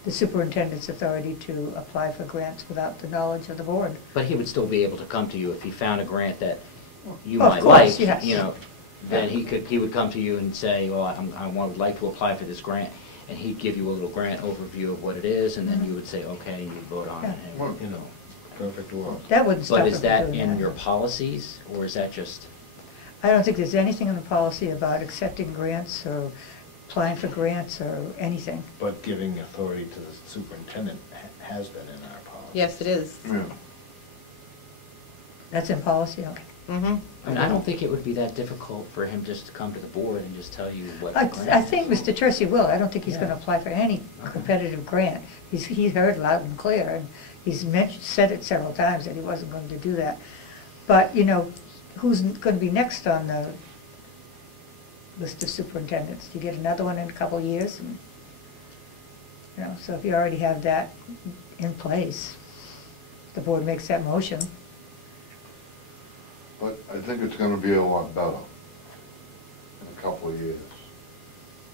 the superintendent's authority to apply for grants without the knowledge of the board. But he would still be able to come to you if he found a grant that you Of might course, like, yes. you know, then he would come to you and say, well, I would like to apply for this grant, and he'd give you a little grant overview of what it is, and then you would say, okay, and you'd vote on it, Yeah. and, you know. Perfect world. That wouldn't stop But them is from that doing in that. your policies, or is that just, I don't think there's anything in the policy about accepting grants or applying for grants or anything. But giving authority to the superintendent has been in our policy. Yes, it is. Yeah. That's in policy, okay. Mm-hmm. I mean, I don't think it would be that difficult for him just to come to the board and just tell you what the I grant think is. Mr. Tercey will. I don't think he's Yeah. going to apply for any competitive grant. He's heard loud and clear, and he's said it several times that he wasn't going to do that. But, you know, who's going to be next on the list of superintendents? You get another one in a couple of years? And, you know, so if you already have that in place, the board makes that motion. But I think it's gonna be a lot better in a couple of years.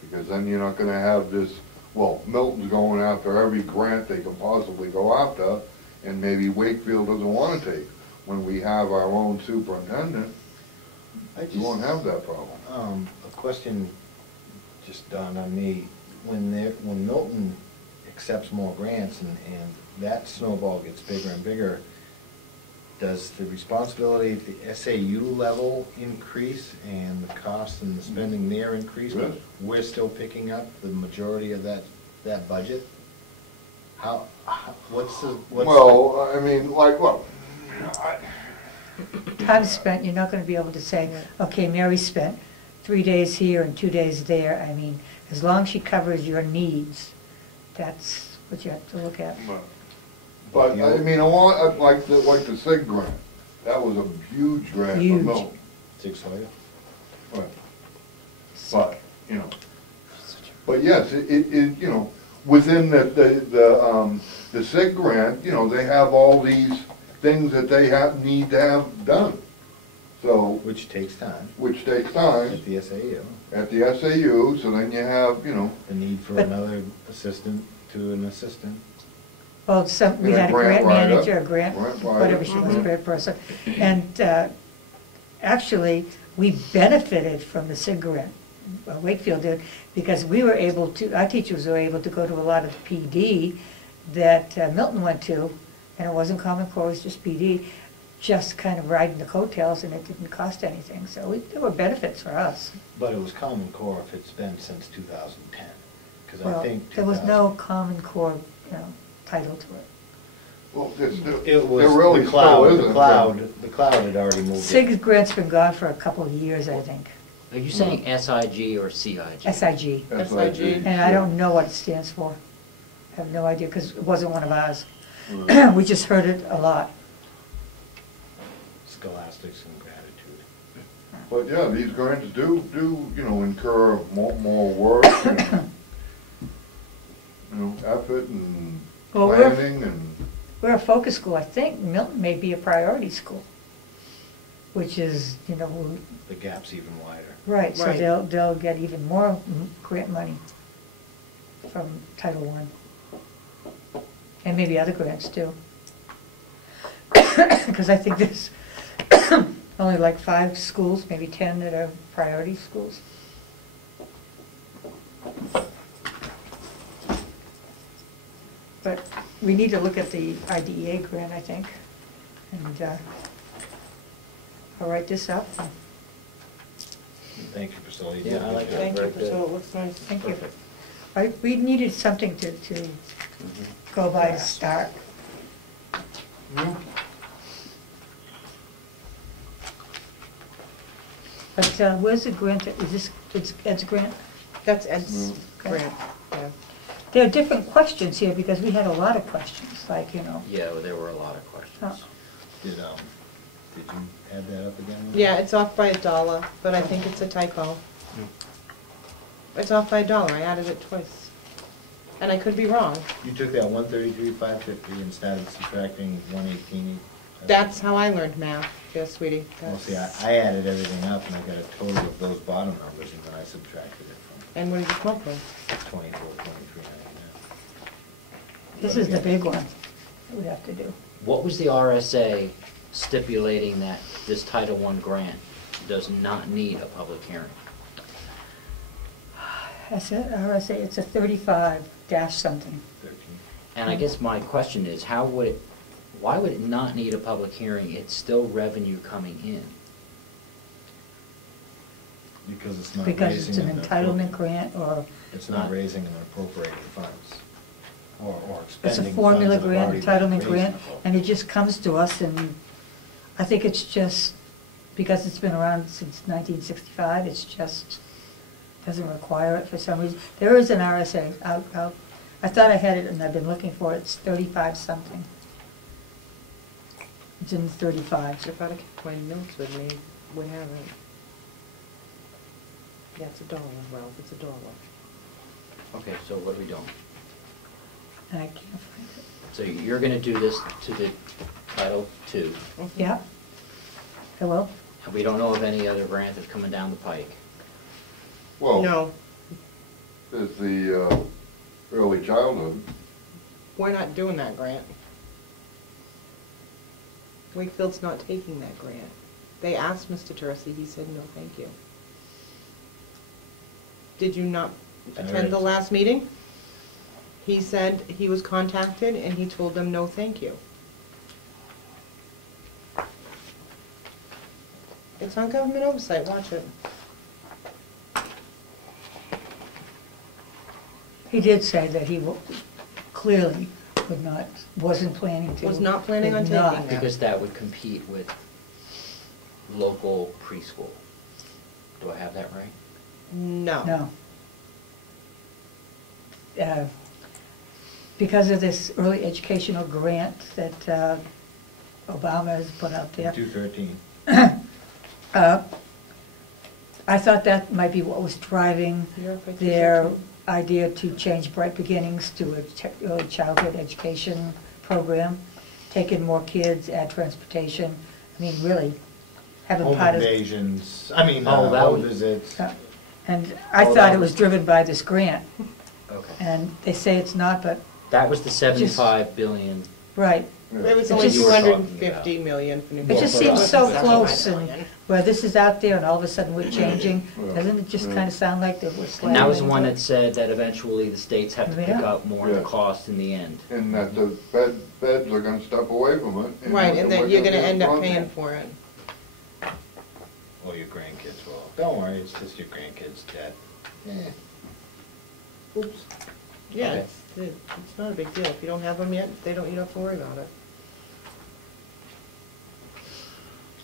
Because then you're not gonna have this, well, Milton's going after every grant they can possibly go after, and maybe Wakefield doesn't wanna take. When we have our own superintendent, you won't have that problem. A question just dawned on me. When Milton accepts more grants and that snowball gets bigger and bigger, does the responsibility at the SAU level increase and the cost and the spending there increase? But Yes. we're still picking up the majority of that budget? What's Well, I mean, like, look, Time spent, you're not going to be able to say, okay, Mary spent 3 days here and 2 days there. I mean, as long as she covers your needs, that's what you have to look at. but, I mean, a lot, like the SIG grant, that was a huge grant for Huge. Milton. Sig Sauer? Right. But, you know, but yes, you know, within the SIG grant, you know, they have all these things that they need to have done. So, Which takes time which takes time at the SAU. at the SAU, so then you have, you know, The need for But- another assistant to an assistant. Well, we And a had a grant grant writer. manager, a grant, Grant writer. whatever she was, a grant person. And actually, we benefited from the SIG grant, Wakefield did, because we were able to, our teachers were able to go to a lot of the PD that Milton went to, and it wasn't Common Core, it was just PD, just kind of riding the coattails, and it didn't cost anything. So there were benefits for us. But it was Common Core if it's been since 2010. Because I Well, think there was no Common Core, you know, title to it. well, It was there really the cloud, still isn't. the cloud had already moved it. SIG grant's been gone for a couple of years, I think, Are you saying SIG or CIG? SIG. SIG. And I don't know what it stands for. I have no idea, because it wasn't one of ours. Right. We just heard it a lot. Scholastics and gratitude. But yeah, these grants do, you know, incur more work and, you know, effort and Well, planning and, We're a focus school. I think Milton may be a priority school, which is, you know, The gap's even wider. right, so Right. they'll get even more grant money from Title I. And maybe other grants too. Because I think there's only like 5 schools, maybe 10 that are priority schools. But we need to look at the IDEA grant, I think, and I'll write this up. Thank you, Priscilla. You Yeah, did a I good like job. Thank you, Very good. so it looks nice. Thank you. Perfect. We needed something to Mhm. go by to start. yeah. But where's the grant, is this, it's Ed's grant? That's Ed's Mm. grant, yeah. There are different questions here, because we had a lot of questions, like, you know. Yeah, well, there were a lot of questions. Did you add that up again? Yeah, it's off by $1, but I think it's a typo. It's off by $1, I added it twice. And I could be wrong. You took that 133,550 and started subtracting 118. That's how I learned math, yes, sweetie. Well, see, That's- I added everything up and I got a total of those bottom numbers and then I subtracted it And what did you come up with? from 24, 23.99. This is the big one that we have to do. What was the RSA stipulating that this Title I grant does not need a public hearing? That's it, RSA, it's a 35 dash something. 13. And I guess my question is, why would it not need a public hearing? It's still revenue coming in. Because it's not because raising it's an an entitlement appropriate- grant, or It's not raising and appropriating funds, or it's expending a funds formula that have grant, already been entitlement raised grant, and and it just comes to us, and I think it's just, because it's been around since 1965, it's just, doesn't require it for some reason. There is an RSA, I thought I had it and I've been looking for it, it's 35 something. It's in the 35s. If I'd have kept my notes with me, would have it. Yeah, it's $1, Ralph, it's $1. Okay, so what are we doing? And I can't find it. So you're gonna do this to the Title II, Yeah? Hello? and we don't know of any other grant that's coming down the pike. Well, No, there's the early childhood. we're not doing that grant. Wakefield's not taking that grant. They asked Mr. Tercey, he said, no, thank you. Did you not attend the last meeting? He said he was contacted and he told them, no, thank you. It's on government oversight, watch it. He did say that he clearly would not, wasn't planning to. Was not planning on would taking not. that. Because that would compete with local preschool. Do I have that right? No. No. Because of this early educational grant that Obama has put out there. 213. I thought that might be what was driving Europe, I think, their too. idea to change Bright Beginnings to a early childhood education program, take in more kids, add transportation. I mean, really, having Home part of. invasions, Oh, that home was- visits. And I Oh, thought that it was was- driven by this grant, Okay. and they say it's not, but, That was the 75 billion. right. It was It only just- 250 million for New It just York. seems so 75 close, and million. where this is out there and all of a sudden we're changing, Yeah. doesn't it just kind of sound like that we're And sliding that was the one into that it? said that eventually the states have to pick Yeah. up more of the Yeah. cost in the end. And that the beds are gonna step away from it. Right, and then you're gonna end up be paying for it. Or your grandkids will. Don't worry, it's just your grandkids' debt. Oops. Yeah, Okay. it's not a big deal. If you don't have them yet, you don't have to worry about it.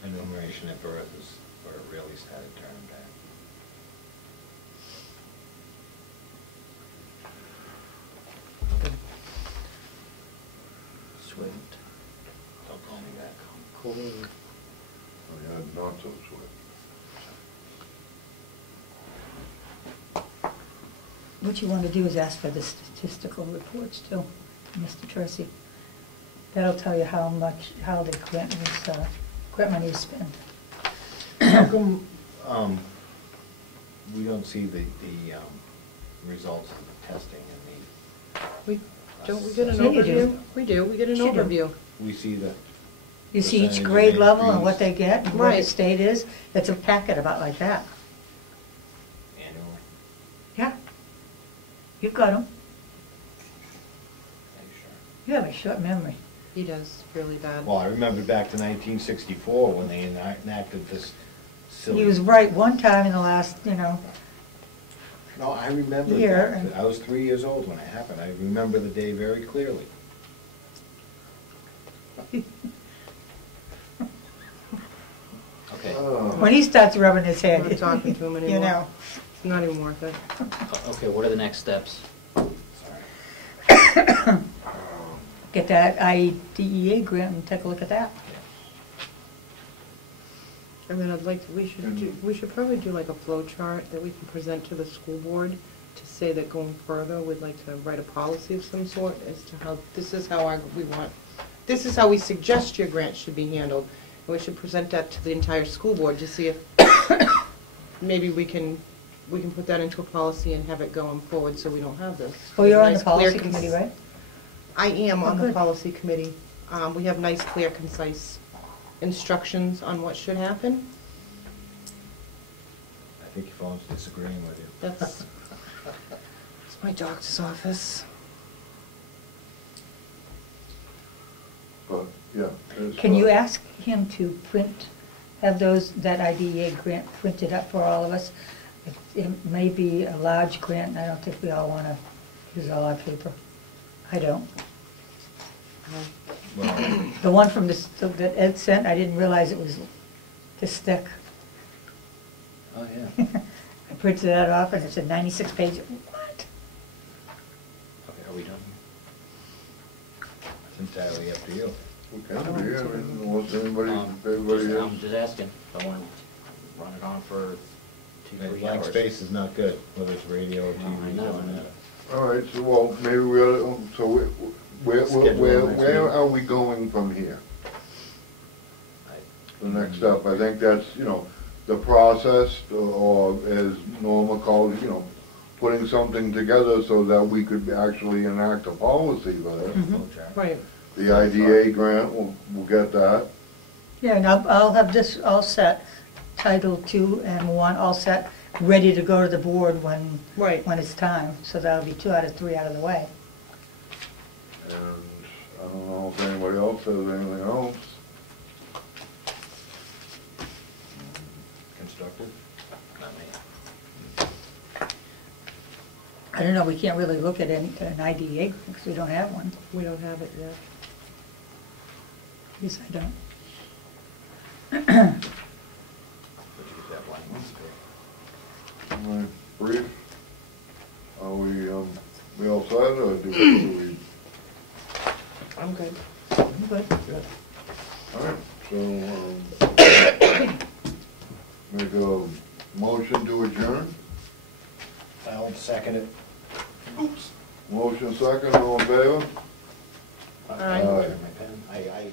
Enumeration at birth is where it really started turning bad. Swift. Don't call me that. Cool. Oh, yeah, not so sweet. What you want to do is ask for the statistical reports too, Mr. Tracy. That'll tell you how the grant money is spent. How come, we don't see the results of the testing and We get an Yeah, you do. overview? We do, we get an Sure do. overview. we see the You see each percentage of grade level and what increase they get, and what the Right. state is, it's a packet about like that. annually? Yeah. You've got them. Are you sure? You have a short memory. He does really bad. Well, I remember back to 1964 when they enacted this silly. He was right one time in the last, No, I remember Year, that. and- I was 3 years old when it happened. I remember the day very clearly. Okay. when he starts rubbing his head. I'm not talking to him You anymore. know. It's not even worth it. Okay, what are the next steps? Sorry. Get that IDEA grant and take a look at that. And then we should probably do like a flow chart that we can present to the school board to say that going further, we'd like to write a policy of some sort as to how, this is how we suggest your grant should be handled. And we should present that to the entire school board to see if maybe we can put that into a policy and have it going forward so we don't have this. Oh, you're on the Nice, clear, policy committee, right? I am Oh, on the good. policy committee. We have nice, clear, concise instructions on what should happen. I think your phone's disagreeing with you. That's, it's my doctor's office. But, yeah. Can you ask him to print have that IDEA grant printed up for all of us. It may be a large grant, and I don't think we all want to use all our paper. I don't. Well, The one from that Ed sent, I didn't realize it was this thick. Oh, yeah. I printed that off and it said 96 pages. What? Okay, are we done? it's entirely up to you. We can be, I mean, unless anybody, everybody I'm else. just asking, I want to run it on for 2-3 Blank hours. space is not good, whether it's radio or No, I TV, know. doesn't matter. All right, so, well, maybe we ought to, so where Schedule the next meeting. are we going from here? The next step, I think that's, the process, or as Norma called, putting something together so that we could actually enact a policy for it. Right. The IDA grant, we'll get that. Yeah, and I'll have this all set, Title II and 1 all set, ready to go to the board when it's time. So that'll be 2 out of 3 out of the way. And I don't know if anybody else has anything else. Constructive? Not me. I don't know, we can't really look at an IDA because we don't have one. We don't have it yet. At least I don't. But you get that blank one. All right, brief. Are we all set, or do we? I'm good. Good. Good. All right, so, make a motion to adjourn. I'll second it. Motion second, all in favor? Aye. My pen. I